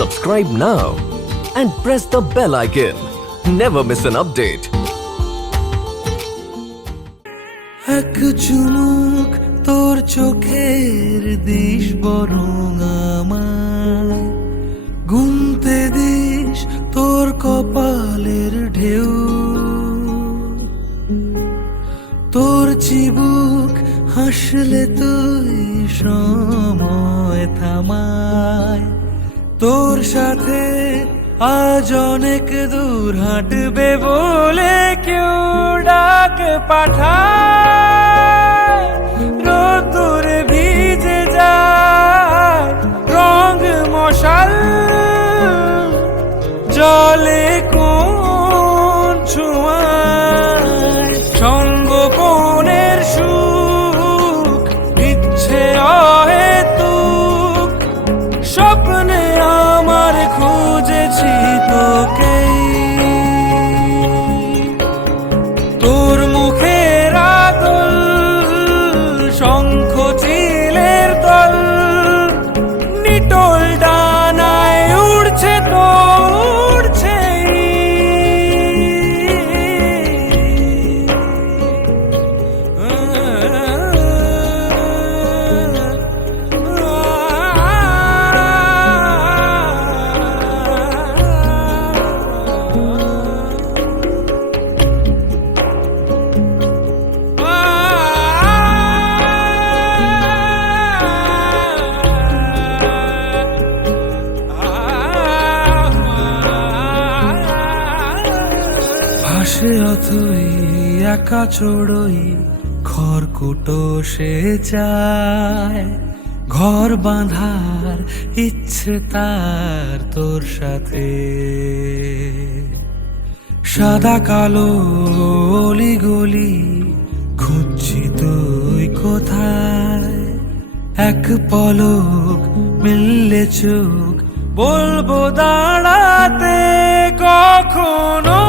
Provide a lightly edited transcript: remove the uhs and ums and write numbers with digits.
Subscribe now and press the bell icon. Never miss an update. এক চুমুক তোর চোখের দিশ বরং আমায় গুনতে দিস তোর কপালের ঢেউ, তোর চিবুক হাসলে তুই সময় থামায়, তোর সাথে আজ অনেক দূর হাঁটবে বলে কেউ ডাক পাঠায়, রোদ্দুরে ভিজে যায় রং মশাল, জলে কোন ছোঁয়ায় সঙ্গোপনের সুখ ইচ্ছে অহেতুক, স্বপ্নে আমার খুঁজেছি তোকে, তোর মুখের আদল শঙ্খ চিলের তল, নিটোল ডানায় উড়ছে তো উড়ছে, ভাসে অথই একা চড়ই খড়কুটো সে চায়, ঘর বাঁধার ইচ্ছে তার তোর সাথে, সাদা কালো অলি গলি খুঁজছি তুই কোথায়, এক পলক মিললে চোখ বলবো দাঁড়াতে কখনো